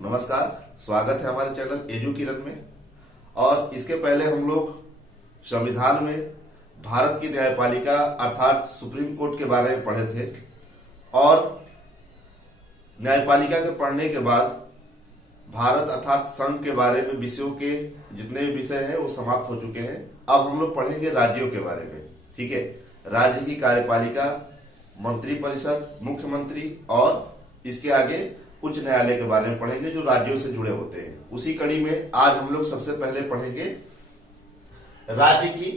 नमस्कार, स्वागत है हमारे चैनल एजू किरण में। और इसके पहले हम लोग संविधान में भारत की न्यायपालिका अर्थात सुप्रीम कोर्ट के बारे में पढ़े थे। और न्यायपालिका के पढ़ने के बाद भारत अर्थात संघ के बारे में विषयों के जितने भी विषय हैं वो समाप्त हो चुके हैं। अब हम लोग पढ़ेंगे राज्यों के बारे में। ठीक है, राज्य की कार्यपालिका, मंत्री परिषद, मुख्यमंत्री और इसके आगे उच्च न्यायालय के बारे में पढ़ेंगे जो राज्यों से जुड़े होते हैं। उसी कड़ी में आज हम लोग सबसे पहले पढ़ेंगे राज्य की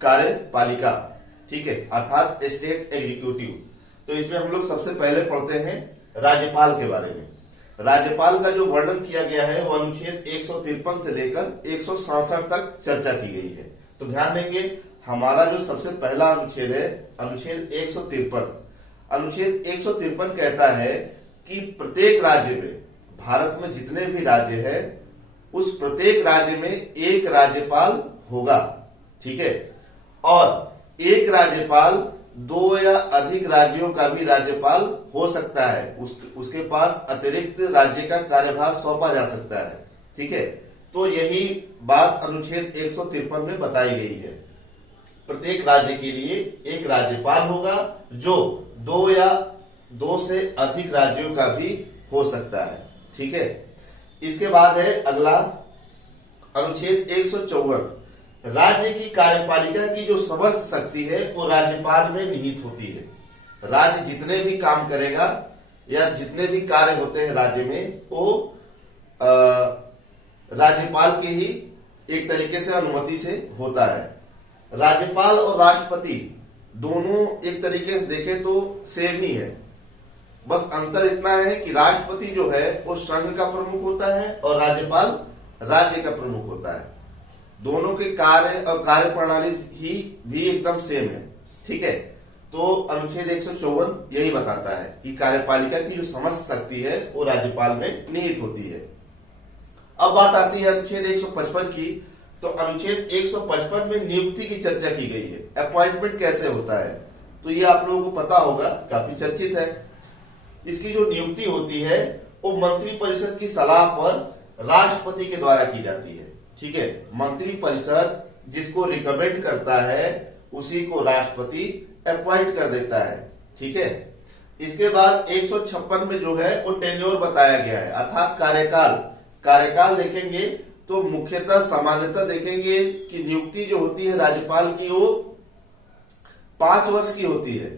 कार्यपालिका। ठीक है, अर्थात स्टेट एग्जीक्यूटिव। तो इसमें हम लोग सबसे पहले पढ़ते हैं राज्यपाल के बारे में। राज्यपाल का जो वर्णन किया गया है वो अनुच्छेद 153 से लेकर 167 तक चर्चा की गई है। तो ध्यान देंगे, हमारा जो सबसे पहला अनुच्छेद है अनुच्छेद 153। अनुच्छेद 153 कहता है कि प्रत्येक राज्य में, भारत में जितने भी राज्य हैं उस प्रत्येक राज्य में एक राज्यपाल होगा। ठीक है, और एक राज्यपाल दो या अधिक राज्यों का भी राज्यपाल हो सकता है। उसके पास अतिरिक्त राज्य का कार्यभार सौंपा जा सकता है। ठीक है, तो यही बात अनुच्छेद 153 में बताई गई है। प्रत्येक राज्य के लिए एक राज्यपाल होगा जो दो से अधिक राज्यों का भी हो सकता है। ठीक है, इसके बाद है अगला अनुच्छेद 154। राज्य की कार्यपालिका की जो समस्त शक्ति है वो राज्यपाल में निहित होती है। राज्य जितने भी काम करेगा या जितने भी कार्य होते हैं राज्य में वो राज्यपाल की ही एक तरीके से अनुमति से होता है। राज्यपाल और राष्ट्रपति दोनों एक तरीके से देखें तो सेम ही है, बस अंतर इतना है कि राष्ट्रपति जो है वो संघ का प्रमुख होता है और राज्यपाल राज्य का प्रमुख होता है। दोनों के कार्य और कार्य प्रणाली ही भी एकदम सेम है। ठीक है, तो अनुच्छेद 154 यही बताता है कि कार्यपालिका की जो समस्त शक्ति है वो राज्यपाल में निहित होती है। अब बात आती है अनुच्छेद 155 की। तो अनुच्छेद 155 में नियुक्ति की चर्चा की गई है। अपॉइंटमेंट कैसे होता है तो ये आप लोगों को पता होगा, काफी चर्चित है। इसकी जो नियुक्ति होती है वो मंत्री परिषद की सलाह पर राष्ट्रपति के द्वारा की जाती है। ठीक है, मंत्री परिषद जिसको रिकमेंड करता है उसी को राष्ट्रपति अपॉइंट कर देता है। ठीक है, इसके बाद 156 में जो है वो टेन्योर बताया गया है अर्थात कार्यकाल। कार्यकाल देखेंगे तो मुख्यतः सामान्यतः देखेंगे कि नियुक्ति जो होती है राज्यपाल की वो 5 वर्ष की होती है।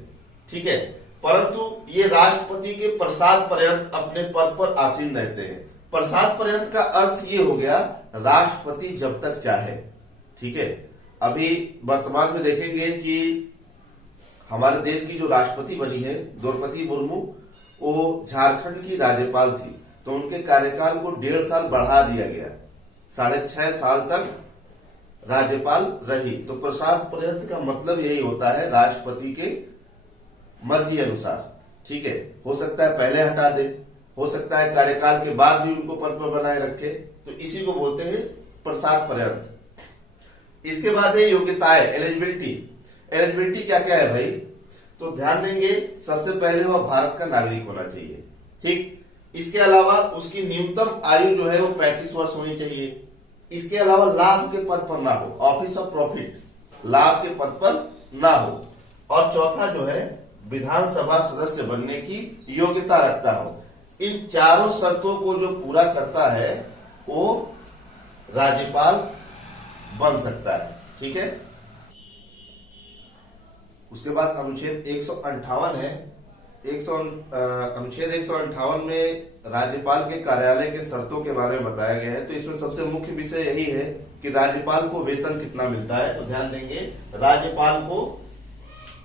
ठीक है, परंतु ये राष्ट्रपति के प्रसाद पर्यंत अपने पद पर आसीन रहते हैं। प्रसाद पर्यंत का अर्थ ये हो गया राष्ट्रपति जब तक चाहे। ठीक है, अभी वर्तमान में देखेंगे कि हमारे देश की जो राष्ट्रपति बनी है द्रौपदी मुर्मू, वो झारखंड की राज्यपाल थी। तो उनके कार्यकाल को 1.5 साल बढ़ा दिया गया, 6.5 साल तक राज्यपाल रही। तो प्रसाद पर्यंत का मतलब यही होता है राष्ट्रपति के मर्जी अनुसार। ठीक है, हो सकता है पहले हटा दे, हो सकता है कार्यकाल के बाद भी उनको पद पर बनाए रखे। तो इसी को बोलते हैं प्रसाद पर्यंत। इसके बाद है योग्यताएं, एलिजिबिलिटी। एलिजिबिलिटी क्या क्या है भाई, तो ध्यान देंगे सबसे पहले वह भारत का नागरिक होना चाहिए। ठीक, इसके अलावा उसकी न्यूनतम आयु जो है वो 35 वर्ष होनी चाहिए। इसके अलावा लाभ के पद पर ना हो, ऑफिस ऑफ प्रॉफिट, लाभ के पद पर ना हो। और चौथा जो है विधानसभा सदस्य बनने की योग्यता रखता हो। इन चारों शर्तों को जो पूरा करता है वो राज्यपाल बन सकता है। ठीक है, उसके बाद अनुच्छेद 158 है। अनुच्छेद 158 में राज्यपाल के कार्यालय के शर्तों के बारे में बताया गया है। तो इसमें सबसे मुख्य विषय यही है कि राज्यपाल को वेतन कितना मिलता है। तो ध्यान देंगे, राज्यपाल को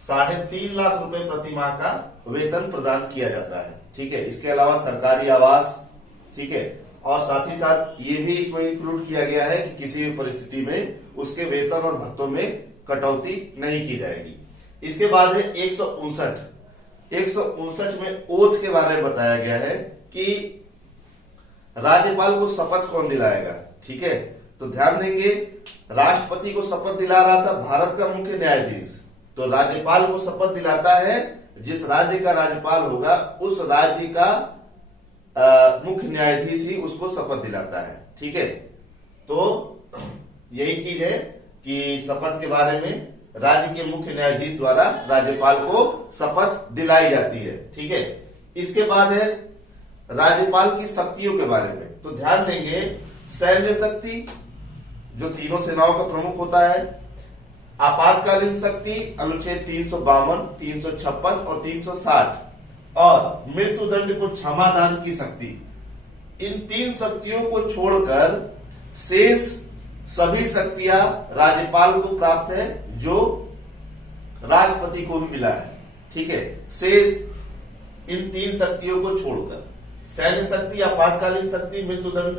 3.5 लाख रुपए प्रति माह का वेतन प्रदान किया जाता है। ठीक है, इसके अलावा सरकारी आवास। ठीक है, और साथ ही साथ ये भी इसमें इंक्लूड किया गया है कि किसी भी परिस्थिति में उसके वेतन और भत्तों में कटौती नहीं की जाएगी। इसके बाद है 159। 159 में ओथ के बारे में बताया गया है कि राज्यपाल को शपथ कौन दिलाएगा। ठीक है, तो ध्यान देंगे राष्ट्रपति को शपथ दिला रहा था भारत का मुख्य न्यायाधीश, तो राज्यपाल को शपथ दिलाता है जिस राज्य का राज्यपाल होगा उस राज्य का मुख्य न्यायाधीश ही उसको शपथ दिलाता है। ठीक है, तो यही चीज है कि शपथ के बारे में राज्य के मुख्य न्यायाधीश द्वारा राज्यपाल को शपथ दिलाई जाती है। ठीक है, इसके बाद है राज्यपाल की शक्तियों के बारे में। तो ध्यान देंगे, सैन्य शक्ति जो तीनों सेनाओं का प्रमुख होता है, आपातकालीन शक्ति अनुच्छेद 352, 356 और 360, और मृत्युदंड को क्षमादान की शक्ति। इन तीन शक्तियों को छोड़कर शेष सभी शक्तियां राज्यपाल को प्राप्त है, जो राष्ट्रपति को भी मिला है। ठीक है, शेष इन तीन शक्तियों को छोड़कर, सैन्य शक्ति, आपातकालीन शक्ति, मृत्युदंड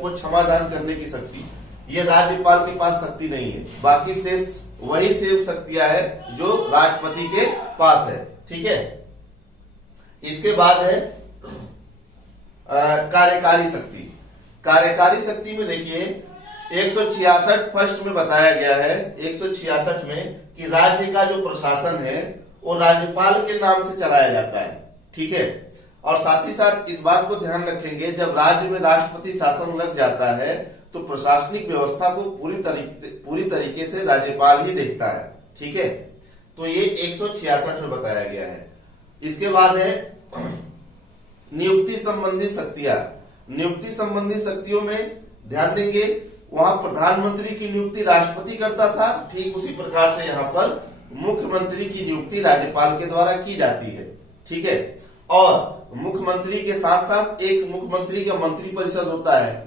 को क्षमादान करने की शक्ति, ये राज्यपाल के पास शक्ति नहीं है। बाकी शेष वही सेम शक्तियां है जो राष्ट्रपति के पास है। ठीक है, इसके बाद है कार्यकारी शक्ति। कार्यकारी शक्ति में देखिए 166 फर्स्ट में बताया गया है, 166 में, कि राज्य का जो प्रशासन है वो राज्यपाल के नाम से चलाया जाता है। ठीक है, और साथ ही साथ इस बात को ध्यान रखेंगे, जब राज्य में राष्ट्रपति शासन लग जाता है तो प्रशासनिक व्यवस्था को पूरी तरीके से राज्यपाल ही देखता है। ठीक है, तो ये 166 में बताया गया है। इसके बाद है नियुक्ति संबंधी शक्तियां। नियुक्ति संबंधी शक्तियों में ध्यान देंगे, वहां प्रधानमंत्री की नियुक्ति राष्ट्रपति करता था, ठीक उसी प्रकार से यहाँ पर मुख्यमंत्री की नियुक्ति राज्यपाल के द्वारा की जाती है। ठीक है, और मुख्यमंत्री के साथ साथ एक मुख्यमंत्री का मंत्री परिषद होता है।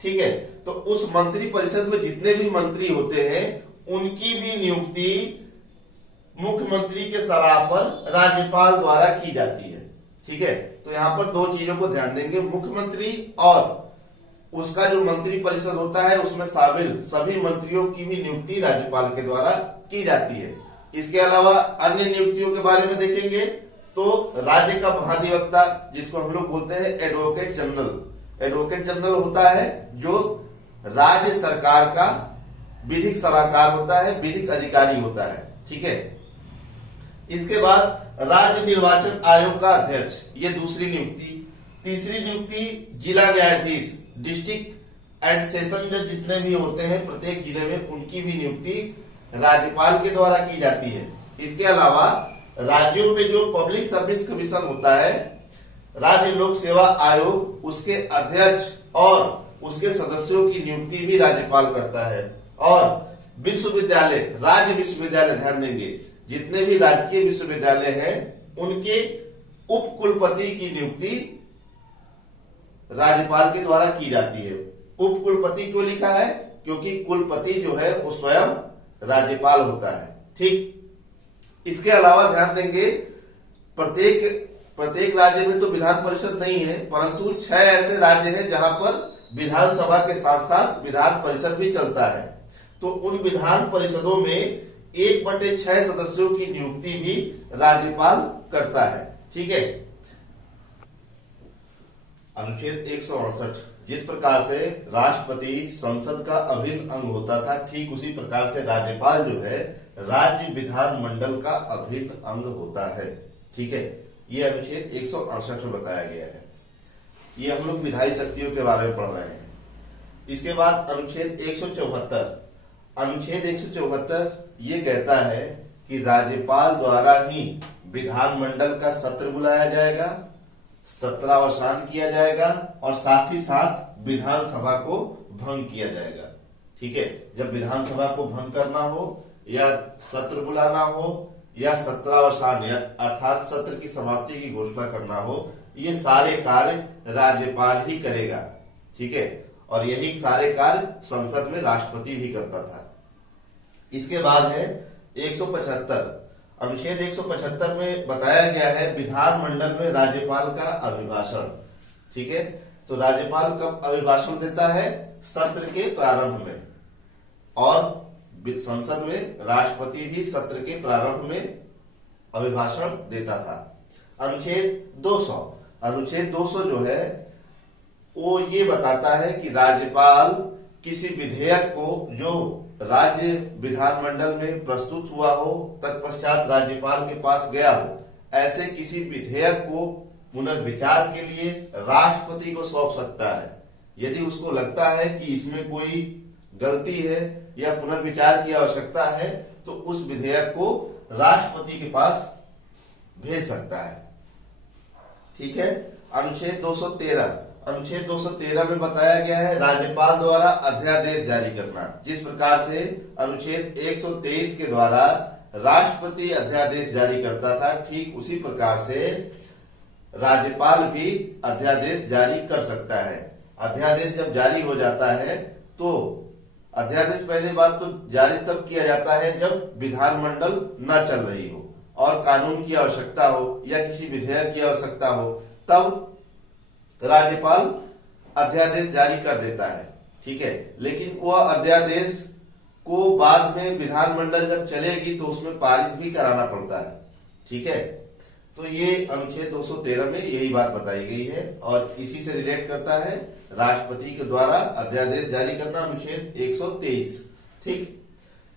ठीक है, तो उस मंत्री परिषद में जितने भी मंत्री होते हैं उनकी भी नियुक्ति मुख्यमंत्री के सलाह पर राज्यपाल द्वारा की जाती है। ठीक है, तो यहाँ पर दो चीजों को ध्यान देंगे, मुख्यमंत्री और उसका जो मंत्री परिषद होता है उसमें शामिल सभी मंत्रियों की भी नियुक्ति राज्यपाल के द्वारा की जाती है। इसके अलावा अन्य नियुक्तियों के बारे में देखेंगे तो राज्य का महाधिवक्ता, जिसको हम लोग बोलते हैं एडवोकेट जनरल। एडवोकेट जनरल होता है जो राज्य सरकार का विधिक सलाहकार होता है, विधिक अधिकारी होता है। ठीक है, इसके बाद राज्य निर्वाचन आयोग का अध्यक्ष, ये दूसरी नियुक्ति। तीसरी नियुक्ति जिला न्यायाधीश, डिस्ट्रिक्ट एंड सेशन जज जितने भी होते हैं प्रत्येक जिले में, उनकी भी नियुक्ति राज्यपाल के द्वारा की जाती है। इसके अलावा राज्यों में जो पब्लिक सर्विस कमीशन होता है, राज्य लोक सेवा आयोग, उसके अध्यक्ष और उसके सदस्यों की नियुक्ति भी राज्यपाल करता है। और विश्वविद्यालय, राज्य विश्वविद्यालय, ध्यान देंगे, जितने भी राजकीय विश्वविद्यालय हैं उनके उप कुलपति की नियुक्ति राज्यपाल के द्वारा की जाती है। उप कुलपति क्यों लिखा है? क्योंकि कुलपति जो है वो स्वयं राज्यपाल होता है। ठीक, इसके अलावा ध्यान देंगे, प्रत्येक राज्य में तो विधान परिषद नहीं है, परंतु 6 ऐसे राज्य हैं जहां पर विधानसभा के साथ साथ विधान परिषद भी चलता है। तो उन विधान परिषदों में 1/6 सदस्यों की नियुक्ति भी राज्यपाल करता है। ठीक है, अनुच्छेद 168, जिस प्रकार से राष्ट्रपति संसद का अभिन्न अंग होता था, ठीक उसी प्रकार से राज्यपाल जो है राज्य विधानमंडल का अभिन्न अंग होता है। ठीक है, ये अनुच्छेद 168 में बताया गया है। ये हम लोग विधायी शक्तियों के बारे में पढ़ रहे हैं। इसके बाद अनुच्छेद 174, अनुच्छेद 174 ये कहता है कि राज्यपाल द्वारा ही विधानमंडल का सत्र बुलाया जाएगा, सत्रावसान किया जाएगा और साथ ही साथ विधानसभा को भंग किया जाएगा। ठीक है, जब विधानसभा को भंग करना हो या सत्र बुलाना हो या सत्रावसान या अर्थात सत्र की समाप्ति की घोषणा करना हो, ये सारे कार्य राज्यपाल ही करेगा। ठीक है, और यही सारे कार्य संसद में राष्ट्रपति भी करता था। इसके बाद है 175, अनुच्छेद 175 में बताया गया है विधानमंडल में राज्यपाल का अभिभाषण। ठीक है, तो राज्यपाल कब अभिभाषण देता है? सत्र के प्रारंभ में, और संसद में राष्ट्रपति भी सत्र के प्रारंभ में अभिभाषण देता था। अनुच्छेद 200, अनुच्छेद 200 जो है वो ये बताता है कि राज्यपाल किसी विधेयक को जो राज्य विधानमंडल में प्रस्तुत हुआ हो, तत्पश्चात राज्यपाल के पास गया हो, ऐसे किसी विधेयक को पुनर्विचार के लिए राष्ट्रपति को सौंप सकता है। यदि उसको लगता है कि इसमें कोई गलती है या पुनर्विचार की आवश्यकता है तो उस विधेयक को राष्ट्रपति के पास भेज सकता है। ठीक है। अनुच्छेद 213 में बताया गया है राज्यपाल द्वारा अध्यादेश जारी करना। जिस प्रकार से अनुच्छेद 123 के द्वारा राष्ट्रपति अध्यादेश जारी करता था, ठीक उसी प्रकार से राज्यपाल भी अध्यादेश जारी कर सकता है। अध्यादेश जब जारी हो जाता है तो अध्यादेश पहले बात तो जारी तब किया जाता है जब विधानमंडल न चल रही हो और कानून की आवश्यकता हो या किसी विधेयक की आवश्यकता हो, तब राज्यपाल अध्यादेश जारी कर देता है। ठीक है। लेकिन वह अध्यादेश को बाद में विधानमंडल जब चलेगी तो उसमें पारित भी कराना पड़ता है। ठीक है। तो ये अनुच्छेद 213 में यही बात बताई गई है और इसी से रिलेट करता है राष्ट्रपति के द्वारा अध्यादेश जारी करना, अनुच्छेद 123। ठीक।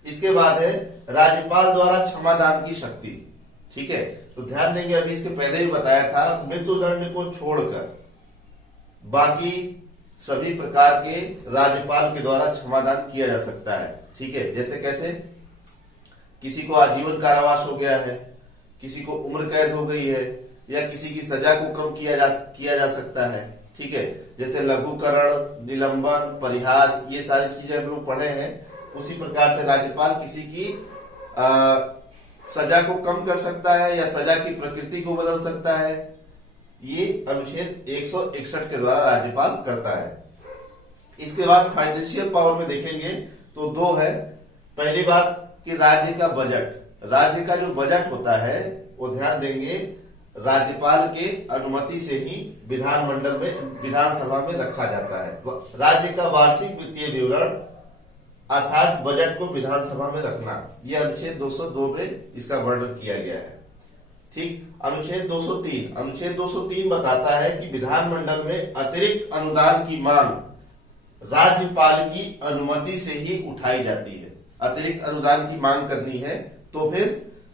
इसके बाद है राज्यपाल द्वारा क्षमादान की शक्ति। ठीक है। तो ध्यान देंगे, अभी इसके पहले ही बताया था, मृत्युदंड को छोड़कर बाकी सभी प्रकार के राज्यपाल के द्वारा क्षमादान किया जा सकता है। ठीक है। जैसे कैसे? किसी को आजीवन कारावास हो गया है, किसी को उम्र कैद हो गई है या किसी की सजा को कम किया जा सकता है। ठीक है। जैसे लघुकरण, निलंबन, परिहार, ये सारी चीजें हम लोग पढ़े हैं। उसी प्रकार से राज्यपाल किसी की सजा को कम कर सकता है या सजा की प्रकृति को बदल सकता है। ये अनुच्छेद 161 के द्वारा राज्यपाल करता है। इसके बाद फाइनेंशियल पावर में देखेंगे तो दो है। पहली बात कि राज्य का बजट, राज्य का जो बजट होता है वो ध्यान देंगे राज्यपाल के अनुमति से ही विधानमंडल में, विधानसभा में रखा जाता है। राज्य का वार्षिक वित्तीय विवरण अर्थात बजट को विधानसभा में रखना, यह अनुच्छेद 202 में इसका वर्णन किया गया है। ठीक। अनुच्छेद 203 बताता है कि विधानमंडल में अतिरिक्त अनुदान की मांग राज्यपाल की अनुमति से ही उठाई जाती है। अतिरिक्त अनुदान की मांग करनी है तो फिर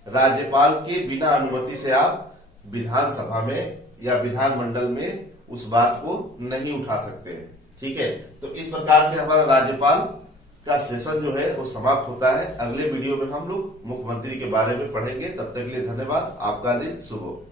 राज्यपाल के बिना अनुमति से आप विधानसभा में या विधानमंडल में उस बात को नहीं उठा सकते हैं। ठीक है। तो इस प्रकार से हमारा राज्यपाल का सेशन जो है वो समाप्त होता है। अगले वीडियो में हम लोग मुख्यमंत्री के बारे में पढ़ेंगे। तब तक के लिए धन्यवाद। आपका दिन शुभ हो।